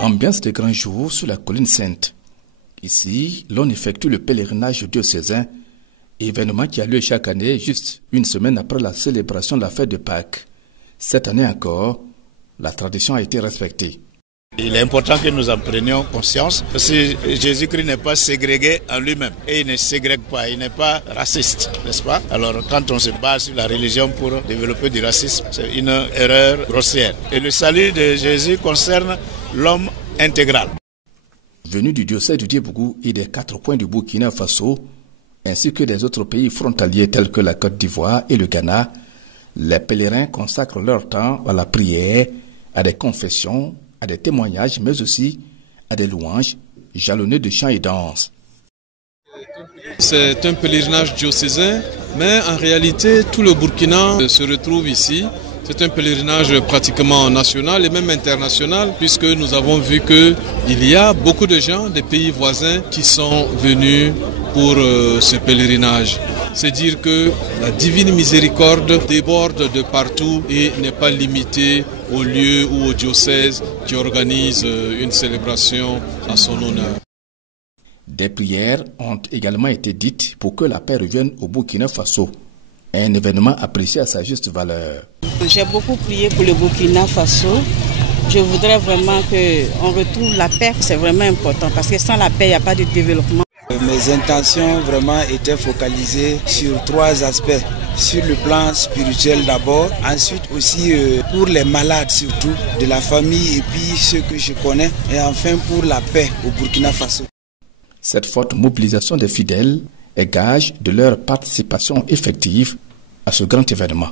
Ambiance de grand jour sur la colline Sainte. Ici, l'on effectue le pèlerinage diocésain, événement qui a lieu chaque année juste une semaine après la célébration de la fête de Pâques. Cette année encore, la tradition a été respectée. Il est important que nous en prenions conscience parce que Jésus-Christ n'est pas ségrégué en lui-même et il ne ségrègue pas, il n'est pas raciste, n'est-ce pas? Alors quand on se base sur la religion pour développer du racisme, c'est une erreur grossière. Et le salut de Jésus concerne l'homme intégral. Venu du diocèse du Diebougou et des 4 coins du Burkina Faso, ainsi que des autres pays frontaliers tels que la Côte d'Ivoire et le Ghana, les pèlerins consacrent leur temps à la prière, à des confessions, à des témoignages, mais aussi à des louanges jalonnés de chants et danses. C'est un pèlerinage diocésain, mais en réalité, tout le Burkina se retrouve ici. C'est un pèlerinage pratiquement national et même international, puisque nous avons vu qu'il y a beaucoup de gens des pays voisins qui sont venus pour ce pèlerinage. C'est dire que la divine miséricorde déborde de partout et n'est pas limitée au lieu ou au diocèse qui organise une célébration à son honneur. Des prières ont également été dites pour que la paix revienne au Burkina Faso. Un événement apprécié à sa juste valeur. J'ai beaucoup prié pour le Burkina Faso. Je voudrais vraiment qu'on retrouve la paix. C'est vraiment important parce que sans la paix, il n'y a pas de développement. Mes intentions vraiment étaient focalisées sur 3 aspects. Sur le plan spirituel d'abord, ensuite aussi pour les malades surtout, de la famille et puis ceux que je connais, et enfin pour la paix au Burkina Faso. Cette forte mobilisation des fidèles est gage de leur participation effective à ce grand événement.